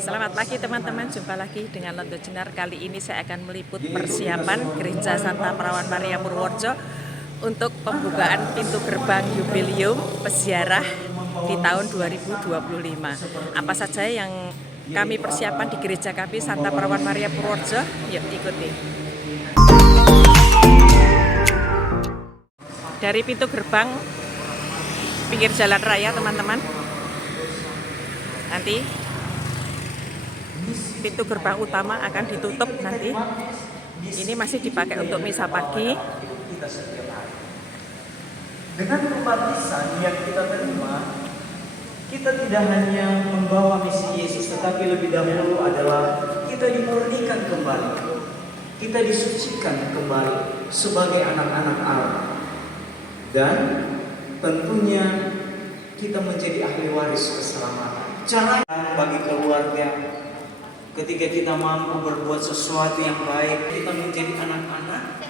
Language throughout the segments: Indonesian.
Selamat pagi teman-teman, jumpa lagi dengan Londo Jenar. Kali ini saya akan meliput persiapan Gereja Santa Perawan Maria Purworejo untuk pembukaan pintu gerbang jubileum peziarah di tahun 2025. Apa saja yang kami persiapan di gereja kami Santa Perawan Maria Purworejo? Yuk ikuti. Dari pintu gerbang pinggir jalan raya teman-teman. Nanti pintu gerbang utama akan ditutup nanti. Ini masih dipakai untuk misa pagi. Dengan kebaptisan yang kita terima, kita tidak hanya membawa misi Yesus, tetapi lebih dahulu adalah kita dimurnikan kembali. Kita disucikan kembali sebagai anak-anak Allah. Dan tentunya kita menjadi ahli waris keselamatan. Caranya bagi keluarga, ketika kita mampu berbuat sesuatu yang baik, kita menjadi anak-anak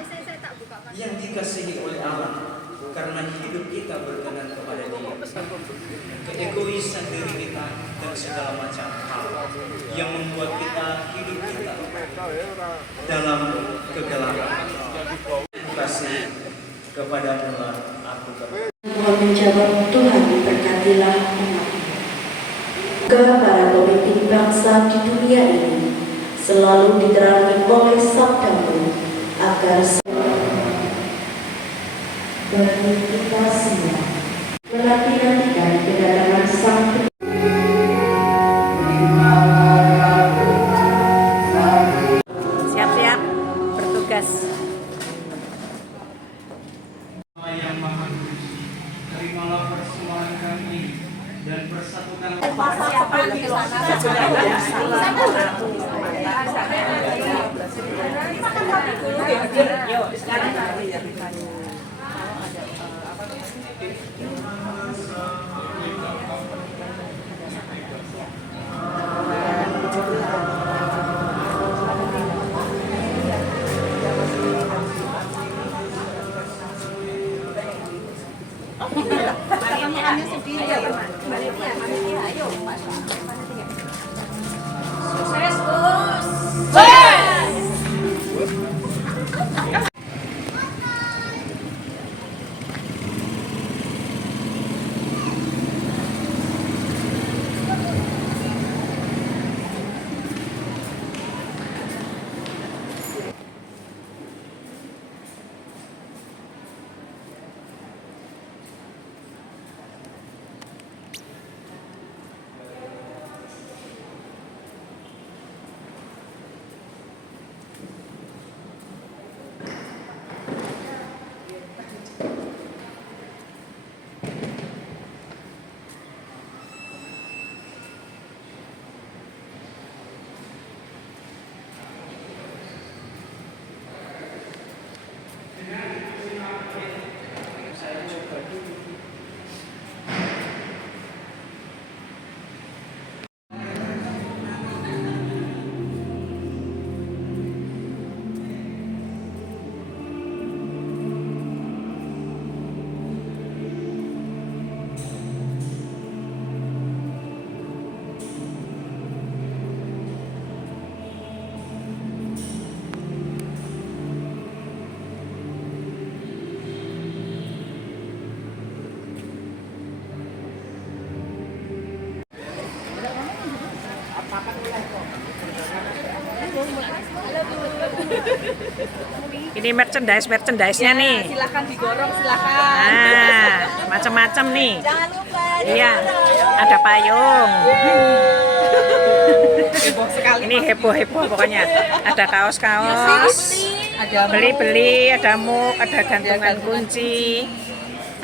yang dikasihi oleh Allah, karena hidup kita berkenan kepada Dia. Keegoisan diri kita dan segala macam hal yang membuat kita hidup kita dalam kegelapan. Kasih kepada Allah aku Tuhan menjawab, Tuhan diberkatilah umat-Nya. Semoga para pemimpin bangsa di dunia ini selalu diterangi oleh sabda-Mu agar bagi kita semua menanti-nantikan kedatangan Sang Siap-siap bertugas. yang maha suci, terimalah persembahan kami dan persatukan Ini merchandise-nya nih. Silakan digorong, silakan. Nah, macam-macam nih. Jangan lupa. Iya, ada payung. Heboh sekali. Ini heboh-heboh pokoknya. Ada kaos-kaos. Beli-beli, ada muk, ada gantungan kunci.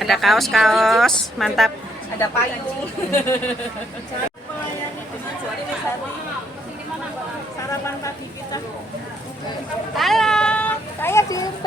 Ada kaos-kaos, mantap. Ada payung. Sarapan pagi kita. Halo, saya dibeli.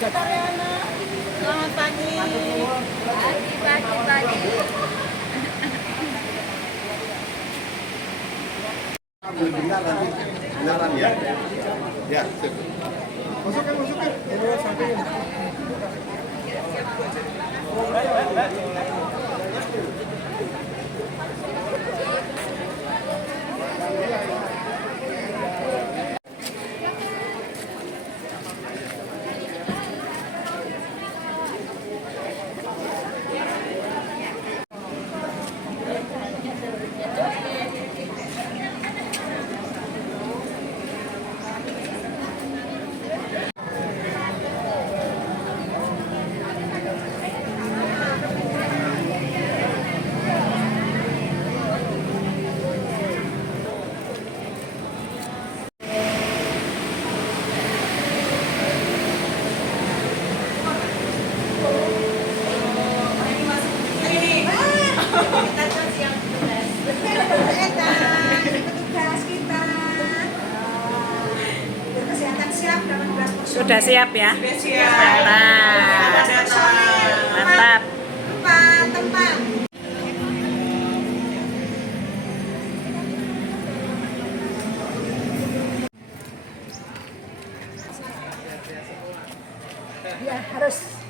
Selamat pagi. Pagi. Beneran ya? Ya, sip. Masukin. Sudah siap ya? Mantap. Ya, harus.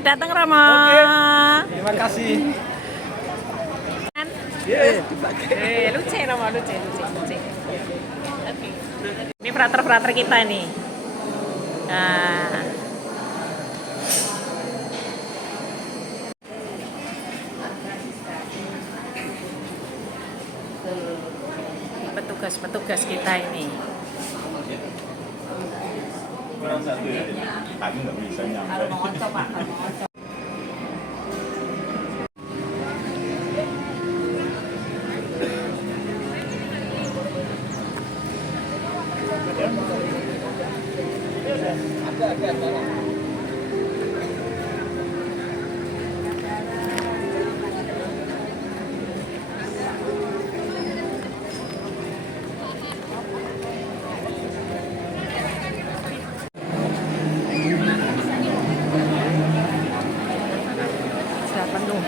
Selamat datang Romo. Terima kasih. Lucu Romo, lucu. Ini frater-frater kita nih. Nah. Petugas kita ini. Tadi nggak bisa nyampe. Sudah penuh.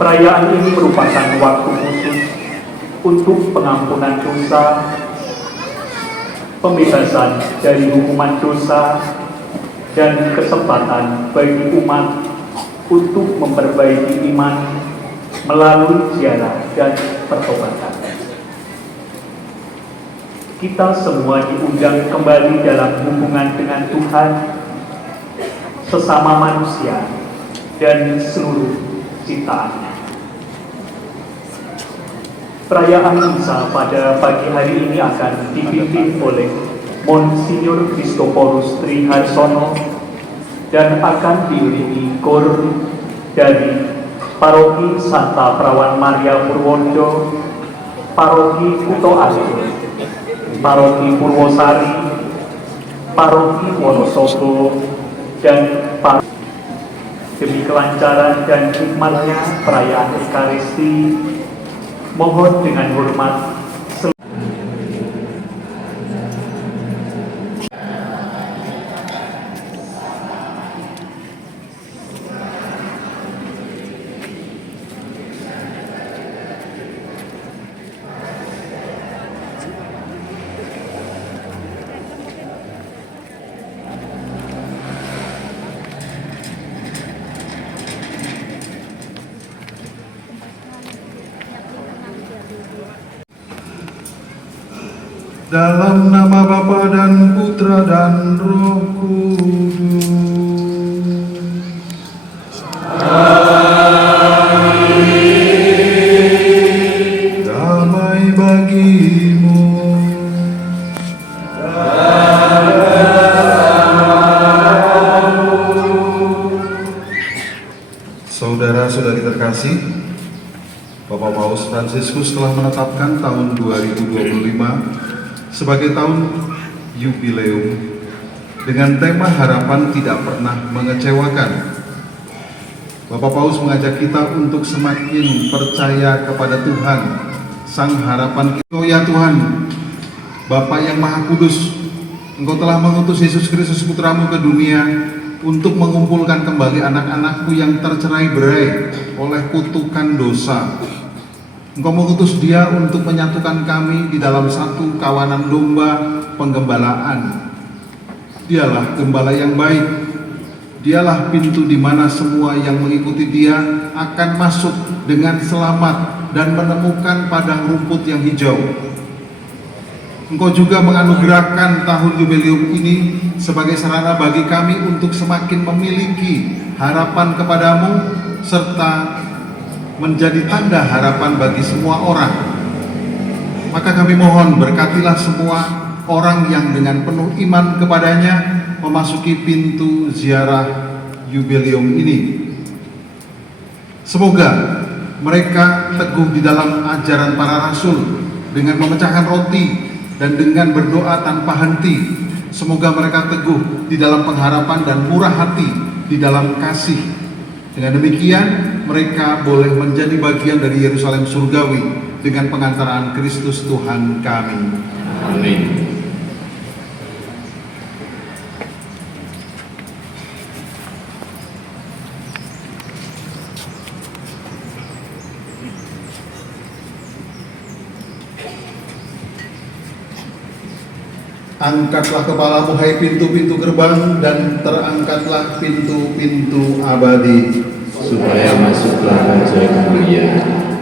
Perayaan ini merupakan waktu khusus untuk pengampunan dosa, pembebasan dari hukuman dosa, dan kesempatan bagi umat untuk memperbaiki iman melalui ziarah dan pertobatan. Kita semua diundang kembali dalam hubungan dengan Tuhan, sesama manusia, dan seluruh ciptaannya. Perayaan misa pada pagi hari ini akan dipimpin oleh Monsinyur Christophorus Triharsono dan akan diiringi kor dari Paroki Santa Perawan Maria Purworejo, Paroki Kuto Aji, Paroki Purwosari, Paroki Wonosobo, dan demi kelancaran dan hikmatnya perayaan Ekaristi, mohon dengan hormat dalam nama Bapa dan Putra dan Roh Kudus. Amin. Damai bagimu. Saudara-saudari terkasih, Bapak Paus Fransiskus telah menetapkan tahun 2025 sebagai tahun yubileum dengan tema harapan tidak pernah mengecewakan. Bapak Paus mengajak kita untuk semakin percaya kepada Tuhan, Sang Harapan kita. Ya Tuhan, Bapa yang Maha Kudus, Engkau telah mengutus Yesus Kristus Putramu ke dunia untuk mengumpulkan kembali anak-anakmu yang tercerai-berai oleh kutukan dosa. Engkau mengutus Dia untuk menyatukan kami di dalam satu kawanan domba penggembalaan. Dialah gembala yang baik. Dialah pintu di mana semua yang mengikuti Dia akan masuk dengan selamat dan menemukan padang rumput yang hijau. Engkau juga menganugerahkan tahun jubileum ini sebagai sarana bagi kami untuk semakin memiliki harapan kepadamu, serta menjadi tanda harapan bagi semua orang. Maka kami mohon berkatilah semua orang yang dengan penuh iman kepadanya memasuki pintu ziarah jubileum ini. Semoga mereka teguh di dalam ajaran para rasul dengan memecahkan roti dan dengan berdoa tanpa henti. Semoga mereka teguh di dalam pengharapan dan murah hati di dalam kasih. Dengan demikian, mereka boleh menjadi bagian dari Yerusalem surgawi dengan pengantaraan Kristus Tuhan kami. Amin. Angkatlah kepalamu hai pintu-pintu gerbang, dan terangkatlah pintu-pintu abadi, Supaya masuklah Raja kemuliaan.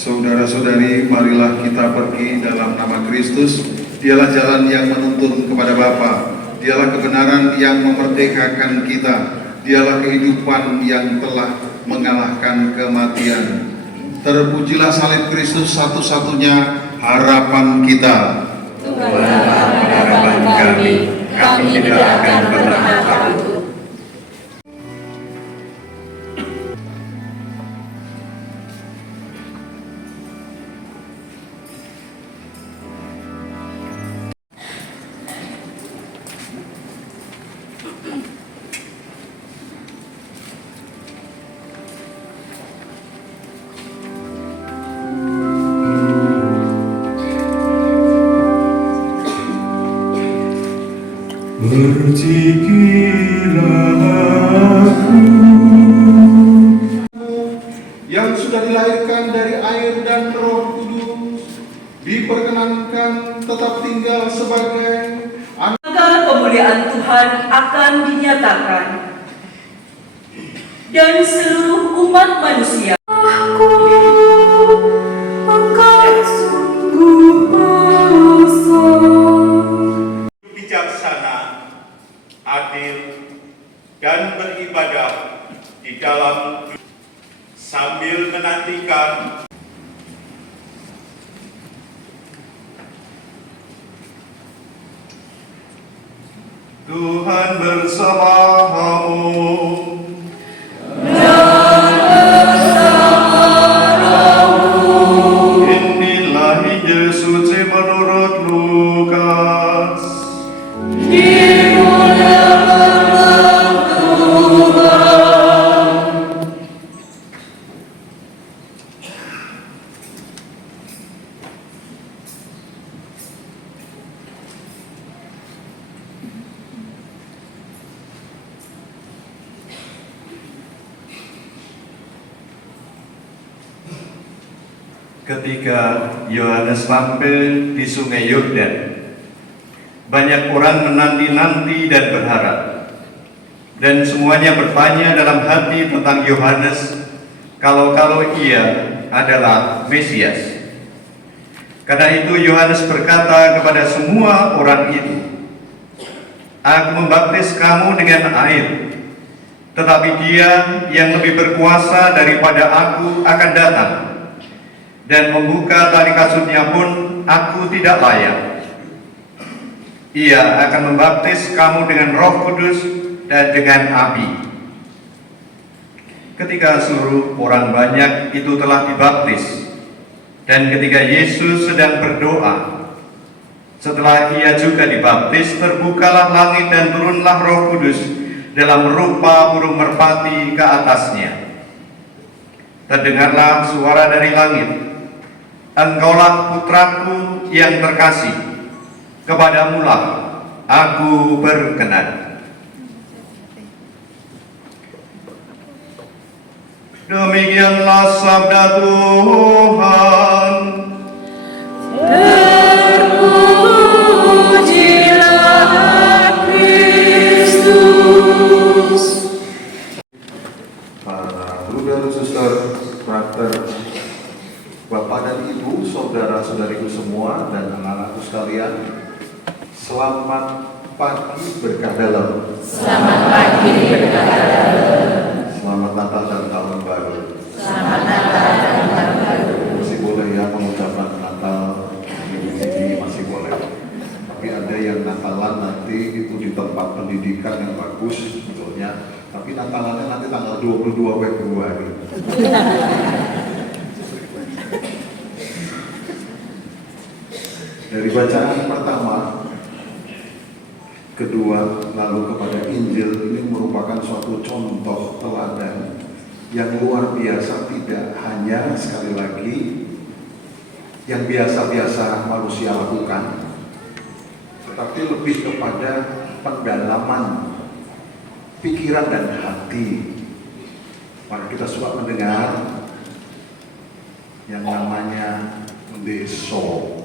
Saudara-saudari, marilah kita pergi dalam nama Kristus. Dialah jalan yang menuntun kepada Bapa. Dialah kebenaran yang memerdekakan kita. Dialah kehidupan yang telah mengalahkan kematian. Terpujilah salib Kristus, satu-satunya harapan kita. Tuhan, harapan kami tidak akan pernah takut. Yang sudah dilahirkan dari air dan Roh Kudus, diperkenankan tetap tinggal sebagai anak. Maka kemuliaan Tuhan akan dinyatakan, dan seluruh umat manusia dan beribadah di dalam sambil menantikan Tuhan bersamamu. Inilah Injil suci menurut Lukas. Ketika Yohanes sampai di Sungai Yordan, banyak orang menanti-nanti dan berharap, dan semuanya bertanya dalam hati tentang Yohanes kalau ia adalah Mesias. Karena itu Yohanes berkata kepada semua orang itu, "Aku membaptis kamu dengan air, tetapi Dia yang lebih berkuasa daripada aku akan datang, dan membuka tali kasutnya pun aku tidak layak. Ia akan membaptis kamu dengan Roh Kudus dan dengan api." Ketika seluruh orang banyak itu telah dibaptis, dan ketika Yesus sedang berdoa, setelah ia juga dibaptis, terbukalah langit dan turunlah Roh Kudus dalam rupa burung merpati ke atasnya. Terdengarlah suara dari langit, "Engkaulah putraku yang terkasih, kepadamulah aku berkenan." Demikianlah sabda Tuhan. Terpujilah Kristus. Para bruder, suster, frater, Bapak dan Ibu, saudara-saudariku semua, dan anak-anakku sekalian, selamat pagi berkah dalam. Selamat pagi berkah dalam. Selamat Natal dan Tahun Baru. Selamat Natal dan Tahun Baru. Masih boleh ya mengucapkan Natal di sini, masih boleh. Tapi ada yang Natalan nanti itu di tempat pendidikan yang bagus sebetulnya. Tapi Natalannya nanti tanggal 22 Februari. Dari bacaan pertama, kedua, lalu kepada Injil, ini merupakan suatu contoh teladan yang luar biasa, tidak hanya sekali lagi yang biasa-biasa manusia lakukan, tetapi lebih kepada pendalaman pikiran dan hati. Maka kita suka mendengar yang namanya deso.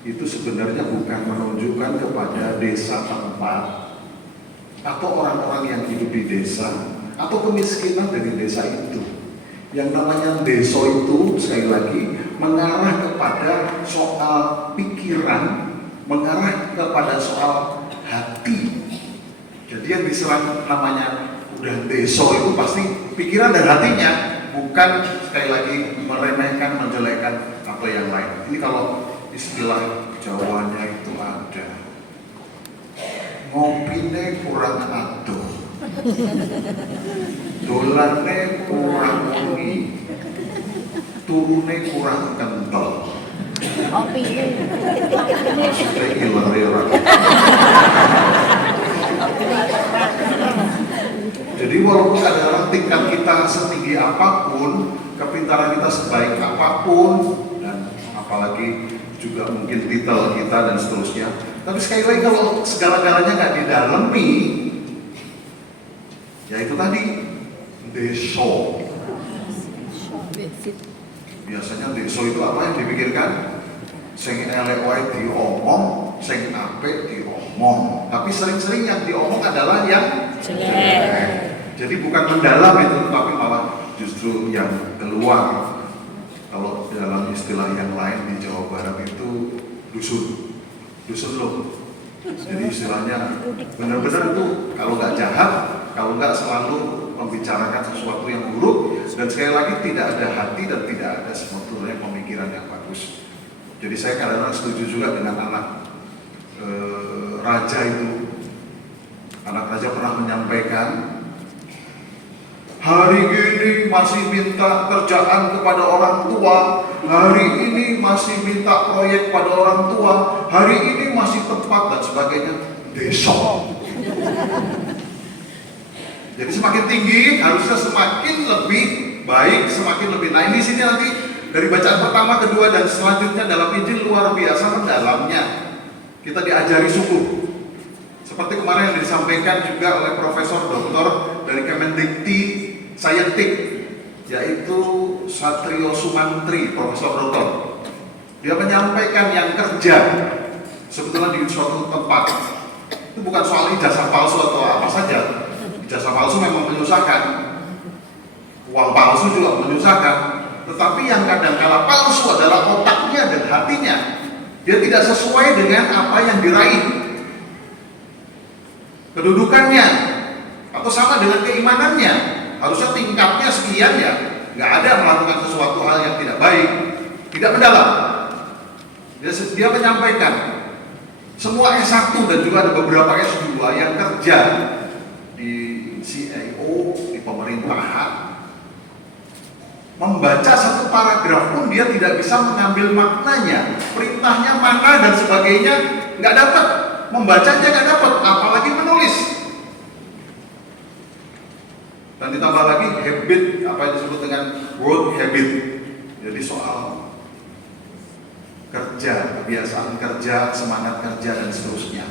Itu sebenarnya bukan menunjukkan kepada desa tempat atau orang-orang yang hidup di desa atau kemiskinan dari desa itu. Yang namanya deso itu sekali lagi mengarah kepada soal pikiran, mengarah kepada soal hati. Jadi yang diserang namanya udah deso itu pasti pikiran dan hatinya, bukan sekali lagi meremehkan, menjelekkan atau yang lain. Ini kalau istilah Jawanya itu ada, ngopine kurang adoh, dolane kurang wengi, turune kurang kental. Maksudnya iler ya orang. Jadi walaupun kadang-kadang tingkat kita setinggi apapun, kepintaran kita sebaik apapun, dan apalagi juga mungkin titel kita dan seterusnya, tapi sekali lagi kalau segala-galanya nggak didalami, ya itu tadi deso. Biasanya deso itu apa yang dipikirkan? Sing elek wae diomong, sing apik diomong. Tapi sering-sering yang diomong adalah yang jelek. Jadi bukan mendalam itu, tapi malah justru yang keluar. Kalau dalam istilah yang lain di Jawa Barat itu dusun loh. Jadi istilahnya benar-benar itu kalau nggak jahat, kalau enggak selalu membicarakan sesuatu yang buruk, dan sekali lagi tidak ada hati dan tidak ada sebetulnya pemikiran yang bagus. Jadi saya kadang-kadang setuju juga dengan anak raja itu. Anak raja pernah menyampaikan, hari ini masih minta kerjaan kepada orang tua, hari ini masih minta proyek pada orang tua, hari ini masih tempat dan sebagainya. Besok. Jadi semakin tinggi harusnya semakin lebih baik, semakin lebih. Nah ini sini nanti dari bacaan pertama, kedua, dan selanjutnya dalam Injil luar biasa mendalamnya. Kita diajari sungguh. Seperti kemarin yang disampaikan juga oleh Profesor Doktor dari Kemendikti Saintek, yaitu Satrio Sumantri, Profesor Doktor. Dia menyampaikan yang kerja sebetulnya di suatu tempat itu bukan soal ijazah palsu atau apa saja. Ijazah palsu memang menyusahkan, uang palsu juga menyusahkan, tetapi yang kadang-kala palsu adalah otaknya dan hatinya. Dia tidak sesuai dengan apa yang diraih, kedudukannya, atau sama dengan keimanannya. Harusnya tingkatnya sekian ya, nggak ada melakukan sesuatu hal yang tidak baik, tidak mendalam. Dia menyampaikan semua S1 dan juga ada beberapa S2 yang kerja di CIO, di pemerintahan, membaca satu paragraf pun dia tidak bisa mengambil maknanya, perintahnya mana dan sebagainya, nggak dapat, membacanya nggak dapat, apalagi menulis. Dan ditambah lagi habit, apa yang disebut dengan word habit, jadi soal kerja, kebiasaan kerja, semangat kerja, dan seterusnya.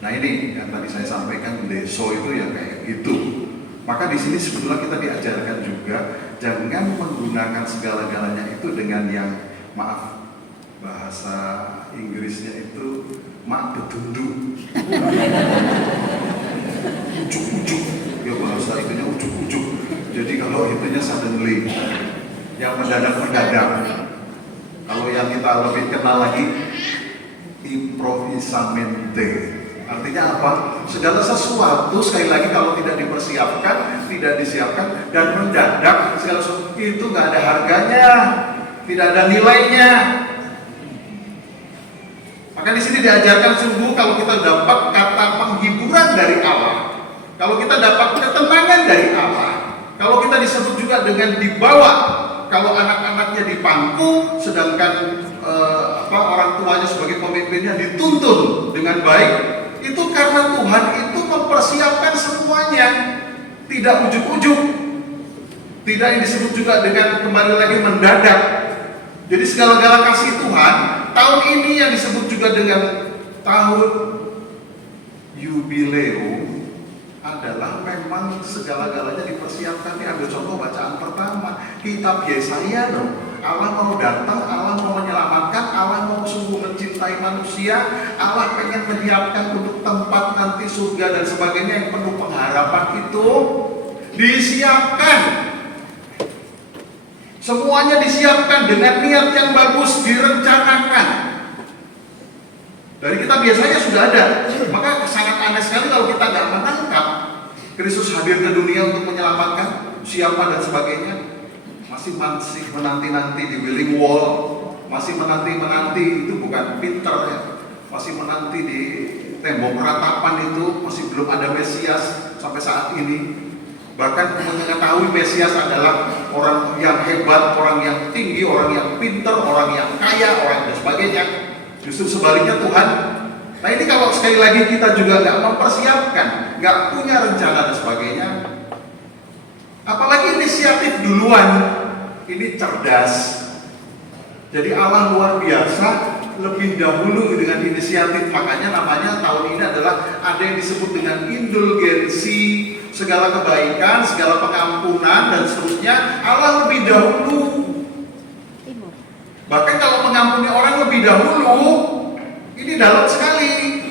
Nah ini yang tadi saya sampaikan, deso itu ya kayak gitu. Maka di sini sebetulnya kita diajarkan juga jangan menggunakan segala-galanya itu dengan yang, maaf, bahasa Inggrisnya itu mak betundu, ujuk-ujuk, ya bahasa itunya ujuk-ujuk. Jadi kalau itunya suddenly, yang mendadak-mendadak. Kalau yang kita lebih kenal lagi, improvisamente. Artinya apa? Segala sesuatu sekali lagi kalau tidak dipersiapkan, tidak disiapkan, dan mendadak, segala sesuatu itu nggak ada harganya, tidak ada nilainya. Maka di sini diajarkan sungguh kalau kita dapat kata penghiburan dari Allah, kalau kita dapat ketenangan dari Allah, kalau kita disebut juga dengan dibawa, kalau anak-anaknya dipangku, sedangkan orang tuanya sebagai pemimpinnya dituntun dengan baik, itu karena Tuhan itu mempersiapkan semuanya, tidak ujuk-ujuk, tidak yang disebut juga dengan kembali lagi mendadak. Jadi segala-gala kasih Tuhan, tahun ini yang disebut juga dengan tahun yubileum adalah memang segala-galanya dipersiapkan. Ambil contoh bacaan pertama, kitab Yesaya dong. Allah mau datang, Allah mau menyelamatkan, Allah mau sungguh mencintai manusia, Allah pengen menyiapkan untuk tempat nanti surga dan sebagainya yang penuh pengharapan itu disiapkan. Semuanya disiapkan dengan niat yang bagus, direncanakan. Dari kita biasanya sudah ada. Maka sangat aneh sekali kalau kita nggak menangkap Kristus hadir ke dunia untuk menyelamatkan siapa dan sebagainya. Masih menanti-nanti di Wailing Wall, masih menanti-menanti, itu bukan pinter ya. Masih menanti di tembok ratapan itu, masih belum ada Mesias sampai saat ini. Bahkan mengetahui Mesias adalah orang yang hebat, orang yang tinggi, orang yang pinter, orang yang kaya, orang dan sebagainya. Justru sebaliknya Tuhan. Nah ini kalau sekali lagi kita juga nggak mempersiapkan, nggak punya rencana dan sebagainya, apalagi inisiatif duluan, ini cerdas. Jadi Allah luar biasa, lebih dahulu dengan inisiatif. Makanya namanya tahun ini adalah ada yang disebut dengan indulgensi, segala kebaikan, segala pengampunan dan seterusnya. Allah lebih dahulu. Bahkan kalau mengampuni orang lebih dahulu, ini dalam sekali.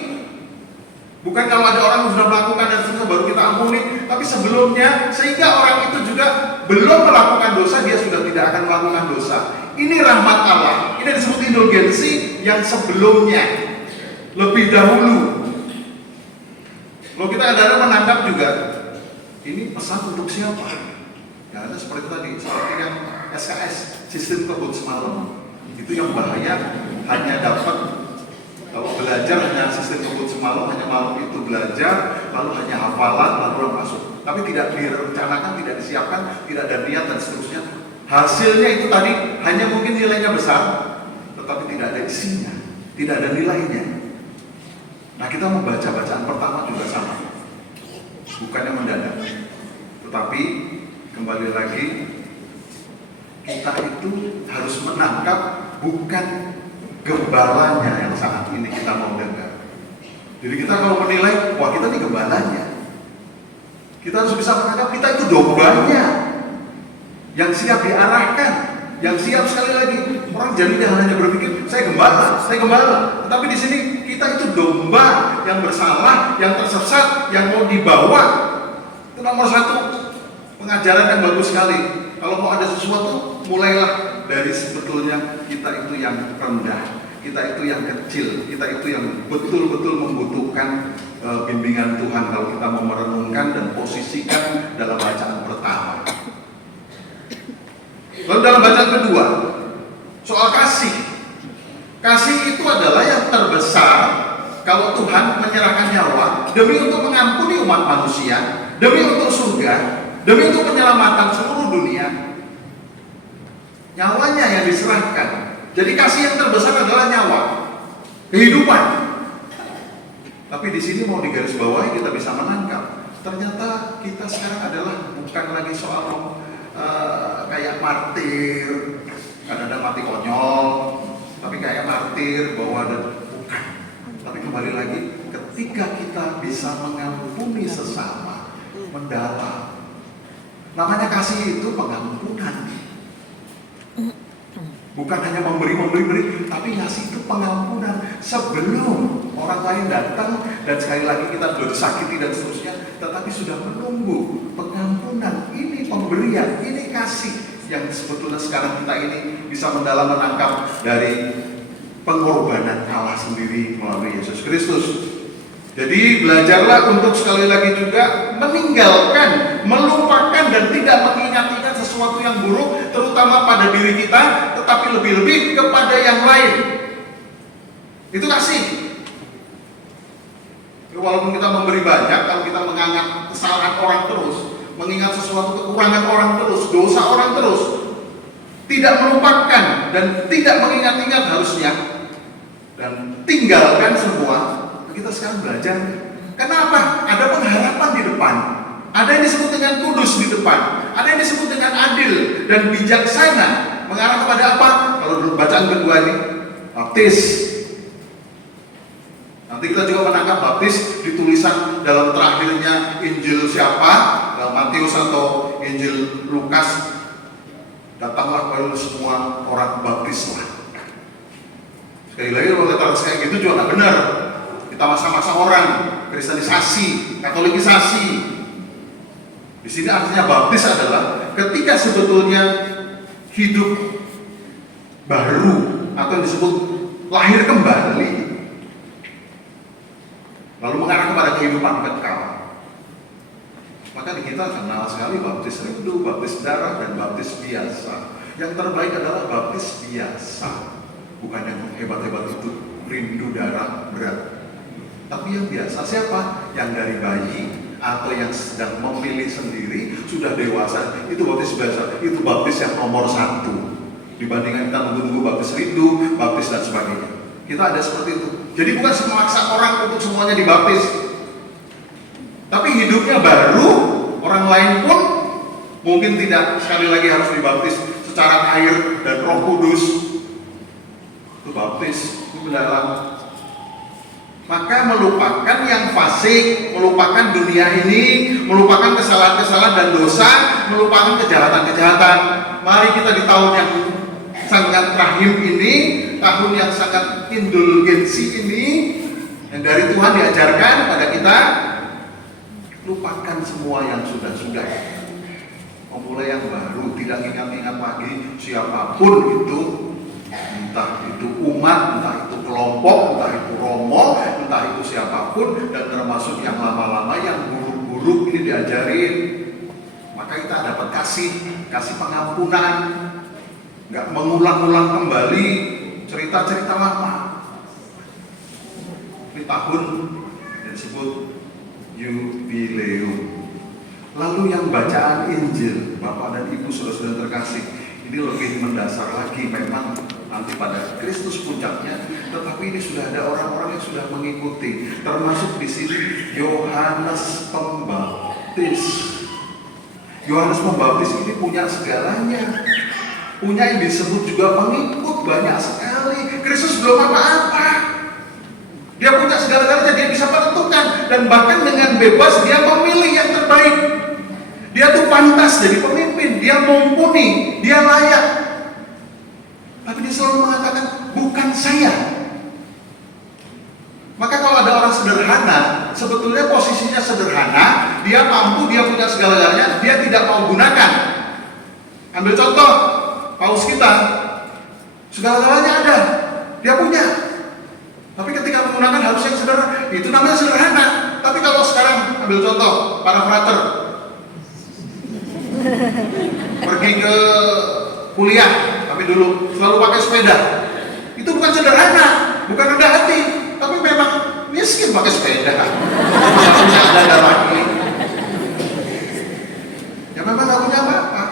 Bukan kalau ada orang yang sudah melakukan dan seterusnya baru kita ampuni, tapi sebelumnya, sehingga orang itu juga belum melakukan dosa, dia sudah tidak akan melakukan dosa. Ini rahmat Allah. Ini disebut indulgensi yang sebelumnya, lebih dahulu. Kalau kita ada menangkap juga ini pesan untuk siapa? Ya, ada seperti tadi, seperti yang SKS, sistem kebut semalam. Itu yang bahaya, hanya dapat, kalau belajar hanya sistem kebut semalam, hanya malam itu belajar, lalu hanya hafalan, lalu masuk. Tapi tidak direncanakan, tidak disiapkan, tidak ada niat dan seterusnya. Hasilnya itu tadi hanya mungkin nilainya besar, tetapi tidak ada isinya, tidak ada nilainya. Nah, kita membaca bacaan pertama juga sama, bukannya mendadak, tetapi kembali lagi kita itu harus menangkap bukan gembalanya yang saat ini kita mau dengar. Jadi kita kalau menilai, wah kita nih gembalanya, kita harus bisa menangkap kita itu dombanya yang siap diarahkan, yang siap. Sekali lagi, orang jadi jangan hanya berpikir saya gembala, tetapi di sini kita itu domba yang bersalah, yang tersesat, yang mau dibawa. Itu nomor satu. Pengajaran yang bagus sekali. Kalau mau ada sesuatu, mulailah dari sebetulnya kita itu yang rendah, kita itu yang kecil, kita itu yang betul-betul membutuhkan bimbingan Tuhan kalau kita mau merenungkan dan posisikan dalam bacaan pertama. Lalu dalam bacaan kedua, soal kasih. Kasih itu adalah yang terbesar kalau Tuhan menyerahkan nyawa demi untuk mengampuni umat manusia, demi untuk surga, demi untuk penyelamatan seluruh dunia. Nyawanya yang diserahkan. Jadi kasih yang terbesar adalah nyawa, kehidupan. Tapi di sini mau digarisbawahi, kita bisa menangkap. Ternyata kita sekarang adalah bukan lagi soal kayak martir, kadang-kadang mati konyol, tapi kayak martir bahwa ada bukan. Tapi kembali lagi, ketika kita bisa mengampuni sesama, mendalam. Namanya kasih itu pengampunan. Bukan hanya memberi, tapi ngasih itu pengampunan sebelum orang lain datang dan sekali lagi kita sudah disakiti dan seterusnya, tetapi sudah menunggu pengampunan. Ini pemberian, ini kasih yang sebetulnya sekarang kita ini bisa mendalam menangkap dari pengorbanan Allah sendiri melalui Yesus Kristus. Jadi belajarlah untuk sekali lagi juga meninggalkan, melupakan dan tidak mengingat-ingat sesuatu yang buruk, terutama pada diri kita, tetapi lebih-lebih kepada yang lain. Itu kasih. Walaupun kita memberi banyak, kalau kita menganggap kesalahan orang terus, mengingat sesuatu kekurangan orang terus, dosa orang terus, tidak melupakan dan tidak mengingat-ingat harusnya, dan tinggalkan semua. Kita sekarang belajar. Kenapa? Ada pengharapan di depan. Ada yang disebut dengan kudus di depan. Ada yang disebut dengan adil dan bijaksana. Mengarah kepada apa? Kalau bacaan kedua ini, baptis. Nanti kita juga menangkap baptis di tulisan dalam terakhirnya Injil siapa? Dalam Matius atau Injil Lukas. Datanglah kepada semua orang baptislah. Sekali lagi kalau letter kayak gitu juga nggak benar. Kita masa-masa orang kristenisasi, katolikisasi. Di sini artinya baptis adalah ketika sebetulnya hidup baru atau yang disebut lahir kembali, lalu mengarah kepada kehidupan kekal. Maka di kita kenal sekali baptis rindu, baptis darah, dan baptis biasa. Yang terbaik adalah baptis biasa, bukan yang hebat-hebat itu rindu darah berat. Tapi yang biasa siapa? Yang dari bayi atau yang sedang memilih sendiri, sudah dewasa, itu baptis biasa. Itu baptis yang nomor 1 dibandingkan kita menunggu baptis rindu, baptis dan sebagainya. Kita ada seperti itu. Jadi bukan memaksa orang untuk semuanya dibaptis, tapi hidupnya baru. Orang lain pun mungkin tidak sekali lagi harus dibaptis secara air dan Roh Kudus. Itu baptis itu mendalam. Maka melupakan yang fasik, melupakan dunia ini, melupakan kesalahan-kesalahan dan dosa, melupakan kejahatan-kejahatan. Mari kita di tahun yang sangat rahim ini, tahun yang sangat indulgensi ini, yang dari Tuhan diajarkan pada kita, lupakan semua yang sudah-sudah. Memulai yang baru, tidak ingat-ingat lagi siapapun itu. Entah itu umat, entah itu kelompok, entah itu romo, entah itu siapapun, dan termasuk yang lama-lama yang buruk-buruk buruk ini diajarin, maka kita dapat kasih pengampunan, nggak mengulang-ulang kembali cerita-cerita lama. Ini tahun yang disebut Yubileum. Lalu yang bacaan Injil, Bapak dan Ibu saudara-saudara terkasih, ini lebih mendasar lagi. Memang nanti pada Kristus puncaknya, tetapi ini sudah ada orang-orang yang sudah mengikuti, termasuk di sini Yohanes Pembaptis. Yohanes Pembaptis ini punya segalanya, punya yang disebut juga pengikut banyak sekali. Kristus belum apa-apa, dia punya segala-galanya, dia bisa menentukan, dan bahkan dengan bebas dia memilih yang terbaik. Dia tuh pantas jadi pemimpin, dia mumpuni, dia layak. Tapi dia selalu mengatakan, bukan saya. Maka kalau ada orang sederhana, sebetulnya posisinya sederhana, dia mampu, dia punya segala-galanya, dia tidak mau gunakan. Ambil contoh, Paus kita, segala-galanya ada, dia punya. Tapi ketika menggunakan harus yang sederhana, itu namanya sederhana. Tapi kalau sekarang, ambil contoh, para frater pergi ke kuliah, tapi dulu selalu pakai sepeda. Itu bukan sederhana, bukan rendah hati, tapi memang miskin pakai sepeda. Tidak ada lagi. Ya memang nggak punya apa-apa.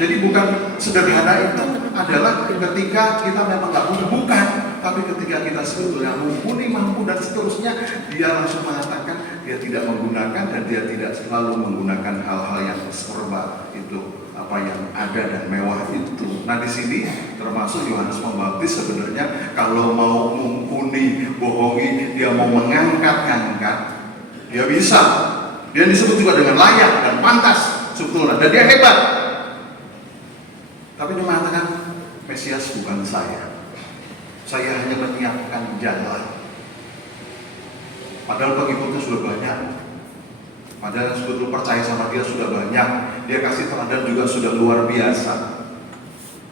Jadi bukan sederhana itu adalah ketika kita memang nggak punya, bukan. Tapi ketika kita sebetulnya mumpuni, mampu dan seterusnya, dia langsung mengatakan dia tidak menggunakan dan dia tidak selalu menggunakan hal-hal yang serba itu apa yang ada dan mewah itu. Nah di sini termasuk Yohanes Pembaptis sebenarnya kalau mau mumpuni, bohongi, dia mau mengangkat, dia bisa. Dia disebut juga dengan layak dan pantas sebetulnya, dan dia hebat. Tapi dia mengatakan Mesias bukan saya hanya menyiapkan jalan. Padahal pengikutnya sudah banyak, padahal sebetulnya percaya sama dia sudah banyak, dia kasih teladan juga sudah luar biasa.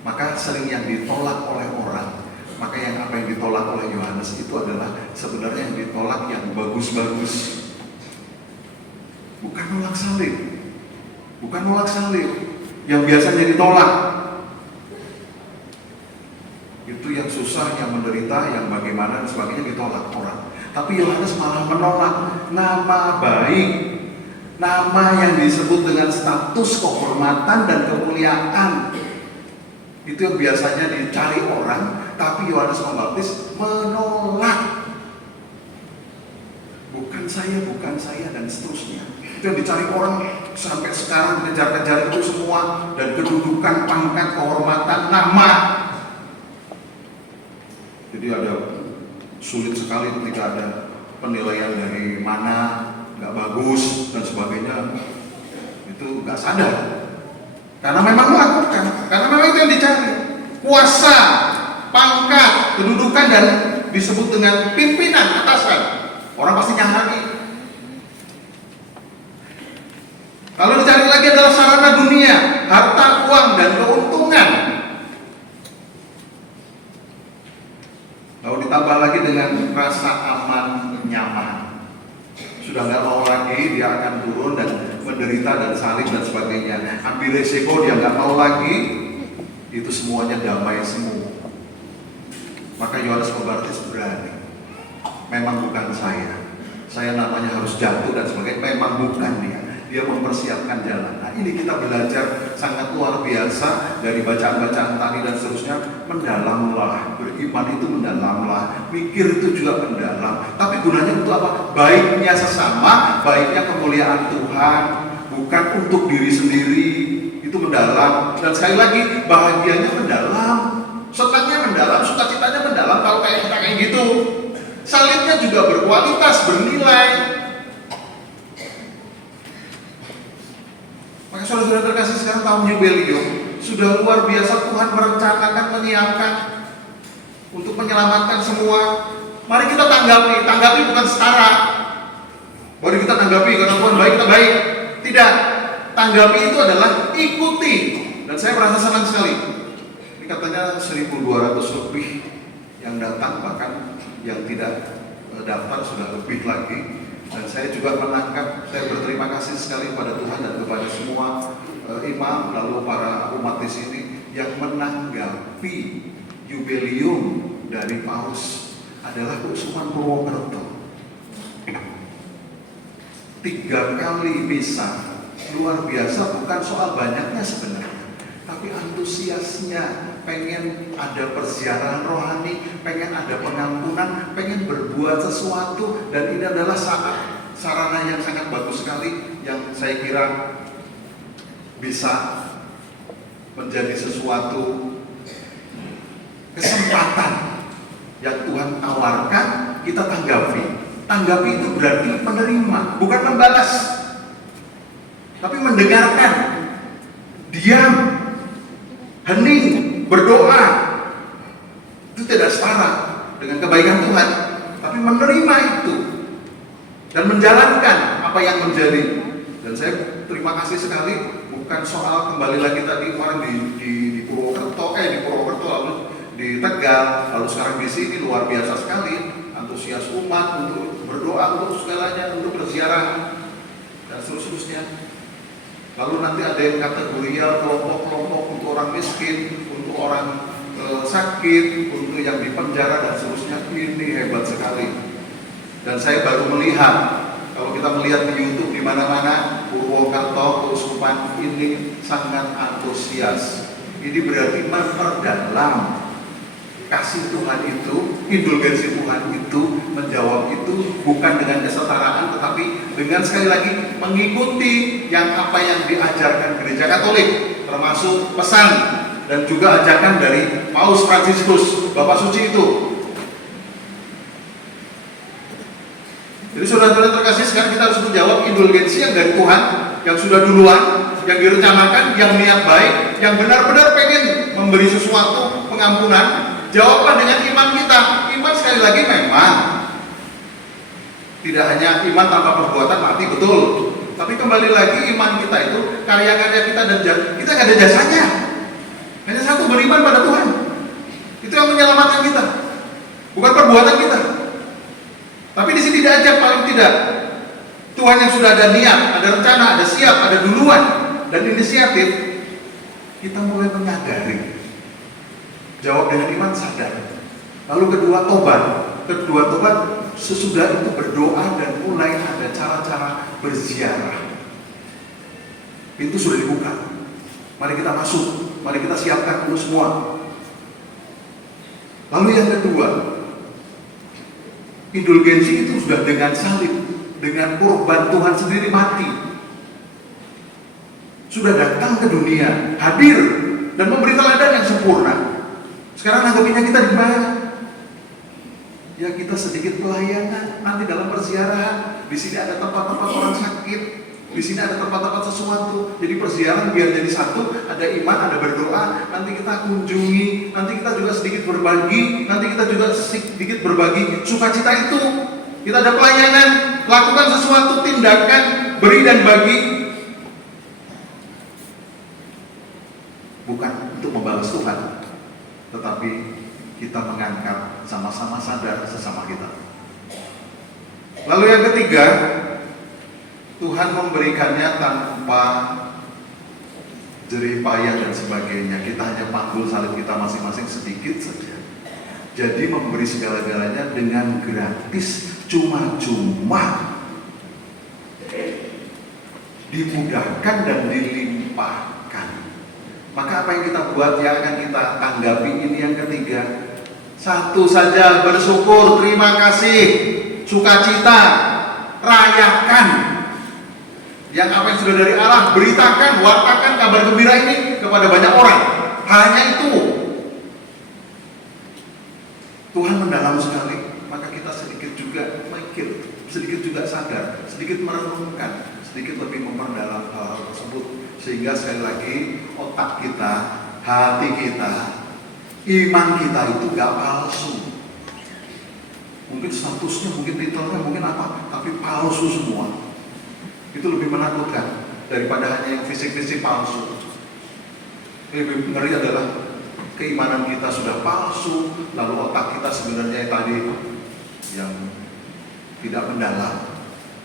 Maka sering yang ditolak oleh orang. Maka yang apa yang ditolak oleh Yohanes itu adalah sebenarnya yang ditolak yang bagus-bagus. Bukan nolak salib, bukan nolak salib yang biasanya ditolak. Itu yang susah, yang menderita, yang bagaimana dan sebagainya ditolak orang. Tapi Yohanes malah menolak nama baik, nama yang disebut dengan status kehormatan dan kemuliaan. Itu yang biasanya dicari orang, tapi Yohanes Pembaptis menolak. Bukan saya dan seterusnya. Itu yang dicari orang sampai sekarang, kejar-kejar itu semua, dan kedudukan, pangkat, kehormatan, nama. Jadi ada sulit sekali ketika ada penilaian dari mana nggak bagus dan sebagainya, itu nggak sadar karena memang melakukan, karena memang itu yang dicari, kuasa, pangkat, kedudukan, dan disebut dengan pimpinan atasan. Orang pasti nyari. Kalau dicari lagi adalah sarana dunia, harta, uang, dan keuntungan. Lalu ditambah lagi dengan rasa aman, nyaman. Sudah nggak mau lagi, dia akan turun dan menderita dan salib dan sebagainya. Ambil resiko, dia nggak mau lagi. Itu semuanya damai semua. Maka Yohanes Pembaptis berani. Memang bukan saya namanya harus jatuh dan sebagainya. Memang bukan dia. Dia mempersiapkan jalan. Nah ini kita belajar sangat luar biasa dari bacaan-bacaan tadi dan seterusnya. Mendalamlah, beriman itu mendalamlah, mikir itu juga mendalam. Tapi gunanya untuk apa? Baiknya sesama, baiknya kemuliaan Tuhan, bukan untuk diri sendiri. Itu mendalam. Dan sekali lagi bahagianya mendalam, senangnya mendalam, sukacitanya mendalam. Kalau kayak kita kayak gitu, salibnya juga berkualitas, bernilai. Maka saudara-saudara terkasih, sekarang tahun Yubileum sudah luar biasa. Tuhan merencanakan, menyiapkan untuk menyelamatkan semua. Mari kita tanggapi bukan setara. Baru kita tanggapi karena Tuhan baik, kita baik. Tidak, tanggapi itu adalah ikuti. Dan saya merasa senang sekali. Ini katanya 1.200 lebih yang datang, bahkan yang tidak daftar sudah lebih lagi. Dan saya juga menangkap, saya berterima kasih sekali kepada Tuhan dan kepada semua imam, lalu para umat di sini yang menanggapi jubilium dari Paus adalah Keuskupan Purwokerto. 3 kali misa, luar biasa, bukan soal banyaknya sebenarnya, tapi antusiasnya, pengen ada perziarahan rohani, pengen ada pengampunan, pengen berbuat sesuatu, dan ini adalah sarana yang sangat bagus sekali yang saya kira bisa menjadi sesuatu kesempatan yang Tuhan tawarkan, kita tanggapi. Tanggapi itu berarti menerima, bukan membalas, tapi mendengarkan, diam, hening, berdoa. Itu tidak setara dengan kebaikan Tuhan, tapi menerima itu dan menjalankan apa yang menjadi. Dan saya terima kasih sekali, bukan soal kembali lagi tadi kemarin di Purwokerto, lalu di Tegal, lalu sekarang di sini, luar biasa sekali antusias umat untuk berdoa untuk segalanya, untuk berziarah dan seterusnya. Lalu nanti ada yang kategorial kelompok-kelompok untuk orang miskin, untuk orang sakit, untuk yang di penjara dan seterusnya. Ini hebat sekali. Dan saya baru melihat, kalau kita melihat di YouTube di mana-mana, Purwokerto Keuskupan ini sangat antusias. Ini berarti memperdalam kasih Tuhan itu, indulgensi Tuhan itu, menjawab itu bukan dengan kesetaraan, tetapi dengan sekali lagi mengikuti yang apa yang diajarkan Gereja Katolik, termasuk pesan dan juga ajakan dari Paus Fransiskus, Bapak Suci itu. Jadi saudara-saudara terkasih, sekarang kita harus menjawab indulgensi yang dari Tuhan, yang sudah duluan, yang direncanakan, yang niat baik, yang benar-benar pengen memberi sesuatu pengampunan. Jawablah dengan iman kita. Iman sekali lagi memang tidak hanya iman tanpa perbuatan mati, betul. Tapi kembali lagi iman kita itu karya-karya kita dan kita nggak ada jasanya. Hanya satu, beriman pada Tuhan. Itu yang menyelamatkan kita, bukan perbuatan kita. Tapi di sini diajak paling tidak Tuhan yang sudah ada niat, ada rencana, ada siap, ada duluan dan inisiatif. Kita mulai menyadari. Jawab dengan iman, sadar. Lalu kedua, tobat. Kedua, tobat sesudah itu berdoa dan mulai ada cara-cara berziarah. Pintu sudah dibuka. Mari kita masuk. Mari kita siapkan dulu semua. Lalu yang kedua, indulgensi itu sudah dengan salib, dengan korban Tuhan sendiri mati. Sudah datang ke dunia, hadir dan memberi teladan yang sempurna. Sekarang nanggapinya kita di mana? Ya kita sedikit pelayanan, nanti dalam perziarahan, di sini ada tempat-tempat orang sakit, di sini ada tempat-tempat sesuatu. Jadi perziarahan biar jadi satu, ada iman, ada berdoa, nanti kita kunjungi, nanti kita juga sedikit berbagi, nanti kita juga sedikit berbagi sukacita itu. Kita ada pelayanan, lakukan sesuatu, tindakan, beri dan bagi. Bukan untuk membalas Tuhan, tetapi kita mengangkat, sama-sama sadar sesama kita. Lalu yang ketiga, Tuhan memberikannya tanpa jerih payah dan sebagainya. Kita hanya panggul salib kita masing-masing sedikit saja. Jadi memberi segala-galanya dengan gratis, cuma-cuma, dimudahkan dan dilimpahkan. Maka apa yang kita buat, yang akan kita tanggapi ini yang ketiga. Satu saja, bersyukur, terima kasih, sukacita, rayakan. Yang apa yang sudah dari Allah, beritakan, wartakan kabar gembira ini kepada banyak orang. Hanya itu. Tuhan mendalam sekali, maka kita sedikit juga mikir, sedikit juga sadar, sedikit merenungkan, sedikit lebih memperdalam hal tersebut. Sehingga sekali lagi otak kita, hati kita, iman kita itu gak palsu. Mungkin statusnya, mungkin titelnya, mungkin apa, tapi palsu semua. Itu lebih menakutkan daripada hanya yang fisik-fisik palsu. Lebih ngeri adalah keimanan kita sudah palsu, lalu otak kita sebenarnya tadi yang tidak mendalam.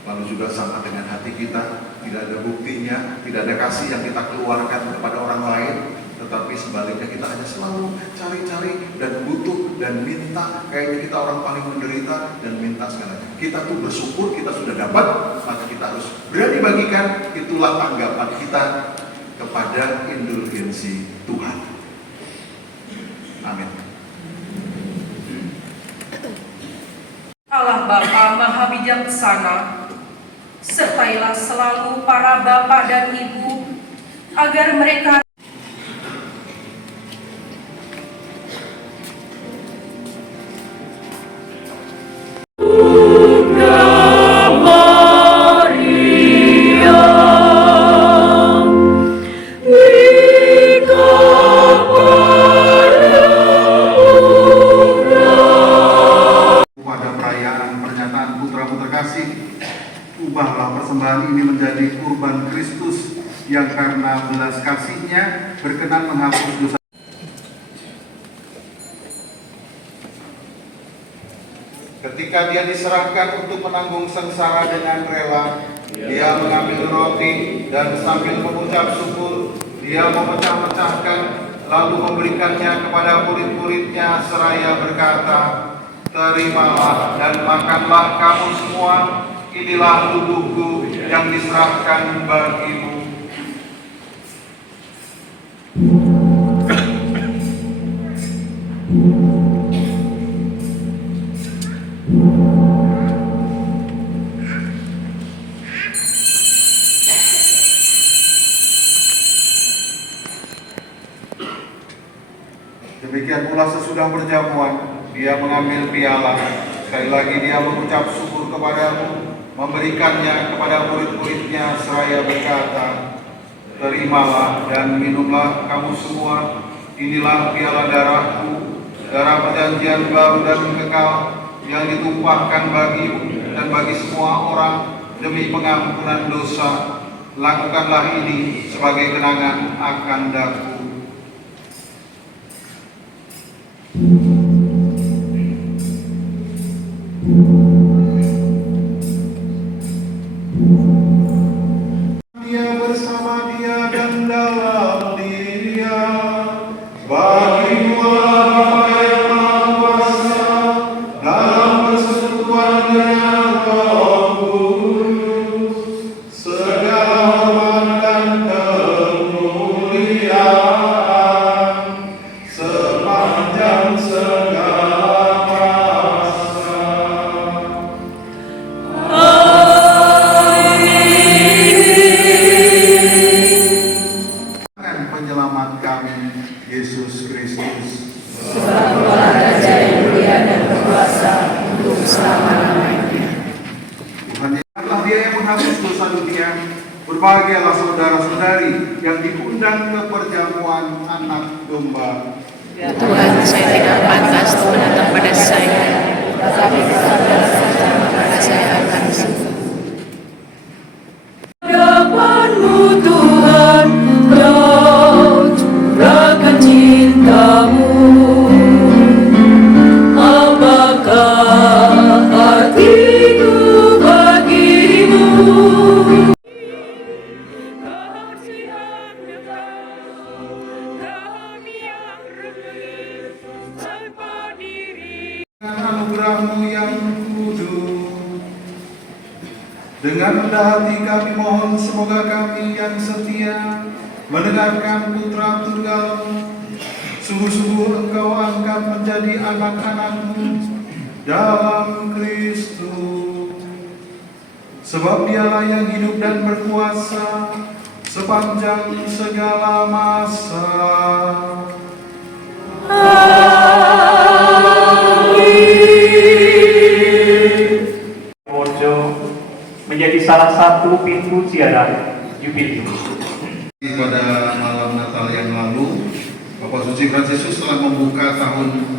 lalu juga sama dengan hati kita, tidak ada buktinya, tidak ada kasih yang kita keluarkan kepada orang lain, tetapi sebaliknya kita hanya selalu cari-cari dan butuh dan minta, kayaknya kita orang paling menderita dan minta segalanya. Kita tuh bersyukur kita sudah dapat, maka kita harus berani bagikan. Itulah tanggapan kita kepada indulgensi Tuhan. Amin. Allah Bapa Maha Bijaksana, sertailah selalu para bapak dan ibu agar mereka ubahlah persembahan ini menjadi kurban Kristus yang karena belas kasih-Nya berkenan menghapus dosa. Ketika Dia diserahkan untuk menanggung sengsara dengan rela, Dia mengambil roti dan sambil mengucap syukur, Dia memecah-mecahkan lalu memberikannya kepada murid-murid-Nya seraya berkata, "Terimalah dan makanlah kamu semua. Inilah tubuhku yang diserahkan bagimu." Demikian pula sesudah perjamuan, Dia mengambil piala. Sekali lagi Dia mengucap syukur kepadamu, memberikannya kepada murid-murid-Nya seraya berkata, "Terimalah dan minumlah kamu semua. Inilah piala darahku, darah perjanjian baru dan kekal, yang ditumpahkan bagimu dan bagi semua orang demi pengampunan dosa. Lakukanlah ini sebagai kenangan akan daku." Dia bersama Dia dan dalam Dia, bagimu Allah yang Maha Kuasa, dalam persekutuan dengan Roh Kudus, segala hormat dan kemuliaan sepanjang segala masa. Penyelamat kami, Yesus Kristus. Sebab-Nya Raja yang mulia dan berkuasa untuk selama-lamanya. Tuhan Yesuslah Dia yang menghapus dosa dunia. Berbahagialah saudara-saudari yang diundang ke perjamuan Anak Domba. Tuhan, saya tidak pantas menatap pada saya, tetapi katakanlah saja maka saya akan sembuh. Hadapan-Mu Tuhan, Kau curahkan cinta-Mu. Apakah artiku bagimu? Dengan anugerah-Mu yang kudus, dengan rendah hati kami mohon semoga kami yang setia mendengarkan Putra Tunggal-Mu, sungguh-sungguh Engkau angkat menjadi anak-anak-Mu dalam Kristus. Sebab Dialah yang hidup dan berkuasa sepanjang segala masa. Purworejo menjadi salah satu pintu ziarah Yubilium. Pada malam Natal yang lalu, Bapak Suci Fransiskus telah membuka tahun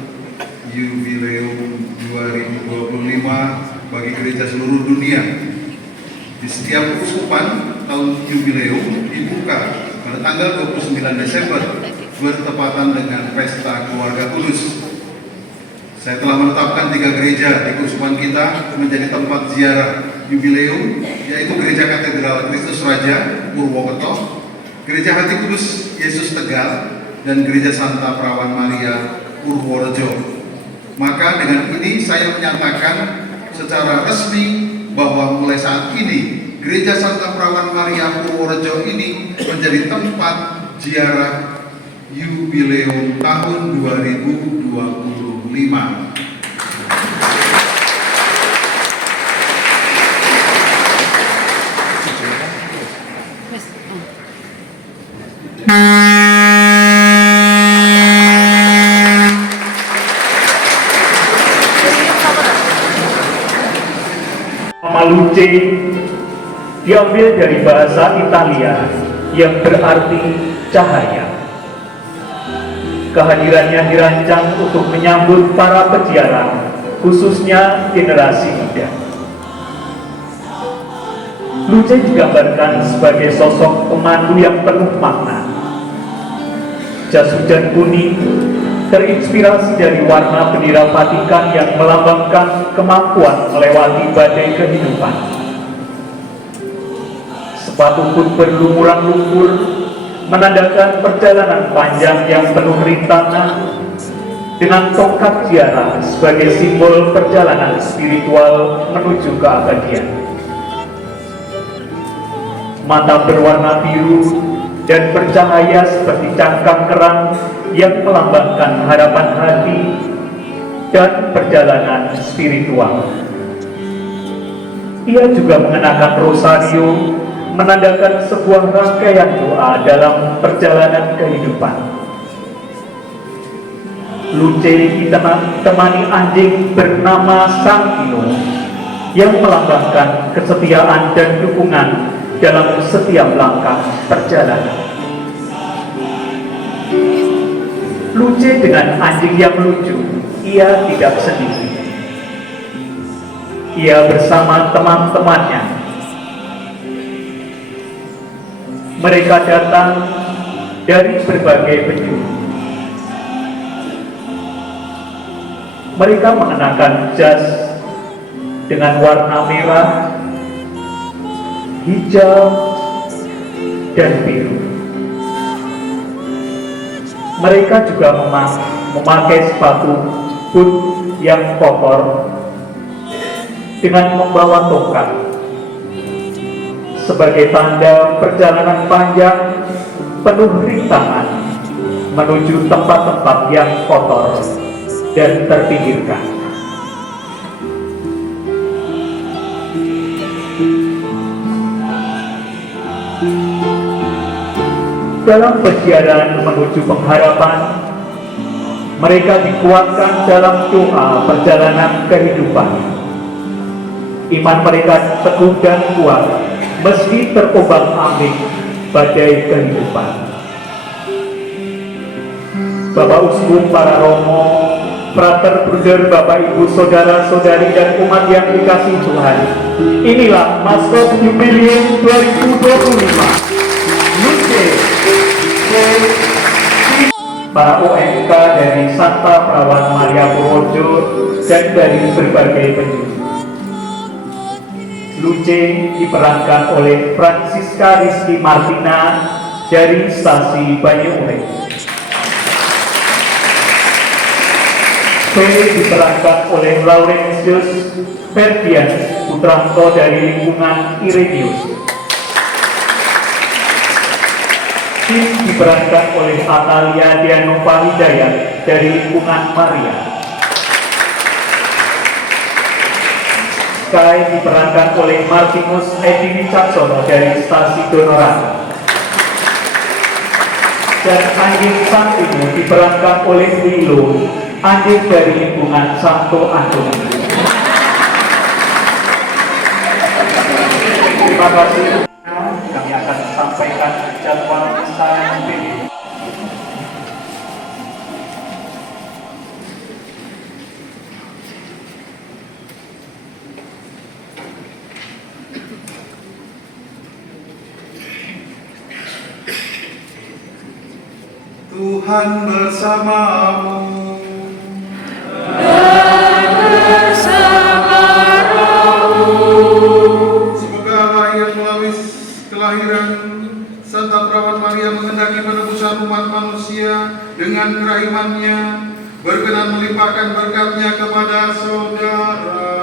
Yubileum 2025 bagi gereja seluruh dunia. Di setiap keuskupan, tahun Yubileum dibuka pada tanggal 29 Desember bertepatan dengan Pesta Keluarga Kudus. Saya telah menetapkan 3 gereja di keuskupan kita menjadi tempat ziarah Yubileum, yaitu Gereja Katedral Kristus Raja Purwokerto, Gereja Hati Kudus Yesus Tegal, dan Gereja Santa Perawan Maria Purworejo. Maka dengan ini saya menyatakan secara resmi bahwa mulai saat ini Gereja Santa Perawan Maria Purworejo ini menjadi tempat ziarah Yubileum tahun 2025. Nama Luce diambil dari bahasa Italia yang berarti cahaya. Kehadirannya dirancang untuk menyambut para peziarah, khususnya generasi muda. Luce digambarkan sebagai sosok pemandu yang penuh makna. Jas hujan kuning terinspirasi dari warna bendera Vatikan yang melambangkan kemampuan melewati badai kehidupan. Sepatu pun berlumuran lumpur, menandakan perjalanan panjang yang penuh rintangan, dengan tongkat ziarah sebagai simbol perjalanan spiritual menuju keabadian. Mata berwarna biru dan bercahaya seperti cangkang kerang yang melambangkan harapan hati dan perjalanan spiritual. Ia juga mengenakan rosario, menandakan sebuah rangkaian doa dalam perjalanan kehidupan. Luce ditemani anjing bernama Santino yang melambangkan kesetiaan dan dukungan dalam setiap langkah perjalanan. Luce dengan anjing yang lucu, ia tidak sendiri. Ia bersama teman-temannya. Mereka datang dari berbagai penjuru. Mereka mengenakan jas dengan warna merah, hijau, dan biru. Mereka juga memakai sepatu boot yang kotor dengan membawa tongkat sebagai tanda perjalanan panjang penuh rintangan menuju tempat-tempat yang kotor dan terpinggirkan. Dalam perjalanan menuju pengharapan, mereka dikuatkan dalam doa perjalanan kehidupan. Iman mereka teguh dan kuat, meski terombang-ambing badai kehidupan. Bapak Uskup, para romo, frater, bruder, Bapak Ibu, saudara-saudari, dan umat yang dikasihi Tuhan, inilah maskot Yubileum 2025. Luce, para OMK dari Santa Perawan Maria Purworejo dan dari berbagai penjuru. Luce diperankan oleh Francisca Rizky Martina dari stasi Banyuurip. P diperankan oleh Laurentius Ferdian Putranto dari lingkungan Irenaeus. Tim diperankan oleh Atalia Dianova Hidayat dari lingkungan Maria. Sky diperankan oleh Martinus Edi Wicaksono dari stasi Donoran. Dan anjing Santino diperankan oleh Lilo, anjing dari lingkungan Santo Antoni. Terima kasih. Kami akan sampaikan jadwal misa Yubileum. Tuhan bersamamu. Dan bersama rohmu. Perawan Maria mengendaki penebusan umat manusia dengan kerahimannya, berkenan melimpahkan berkatnya kepada saudara.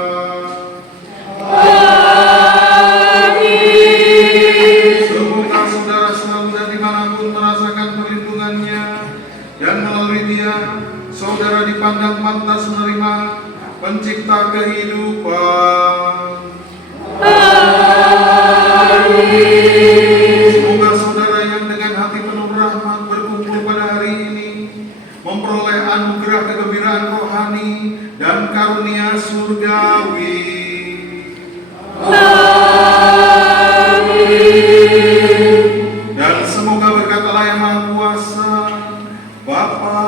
Semoga saudara selalu dan dimanapun merasakan perlindungannya, dan melalui dia saudara dipandang pantas menerima pencipta kehidupan. Semoga saudara yang dengan hati penuh rahmat berkumpul pada hari ini memperoleh anugerah kegembiraan rohani dan karunia surgawi. Dan semoga berkat Allah yang Maha Kuasa, Bapa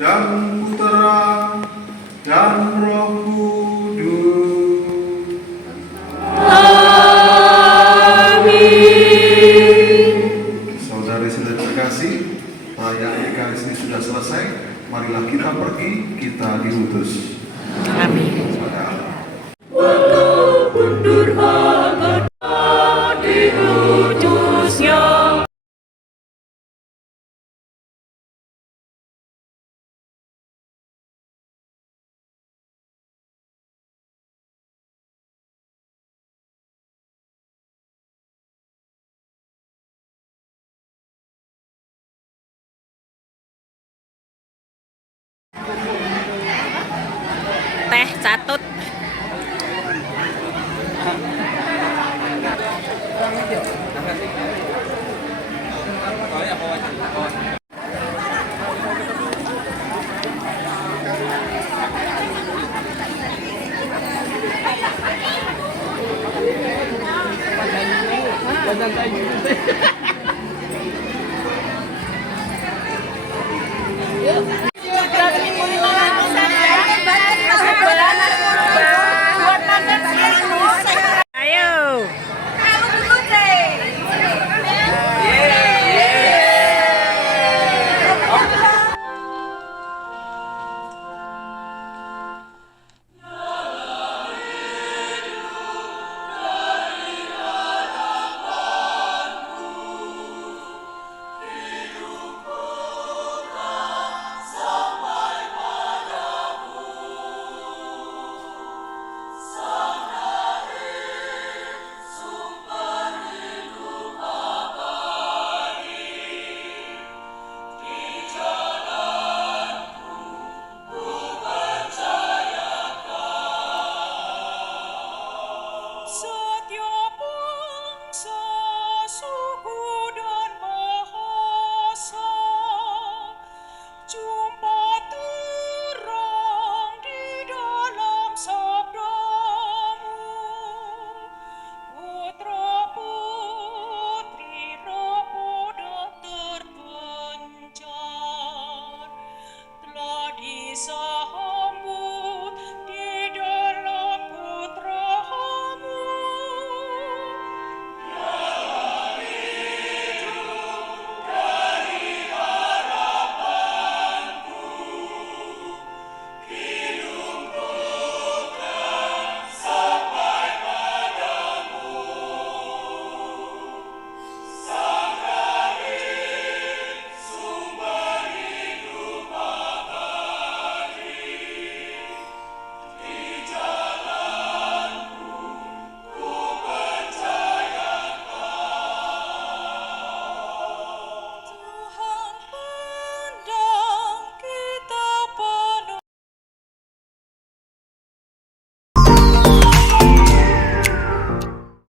dan Putera dan Roh Kudus. Saudari-saudari terkasih, perayaan Ekaristi sudah selesai. Marilah kita pergi, kita diutus. Amin. Teh catut. Soalnya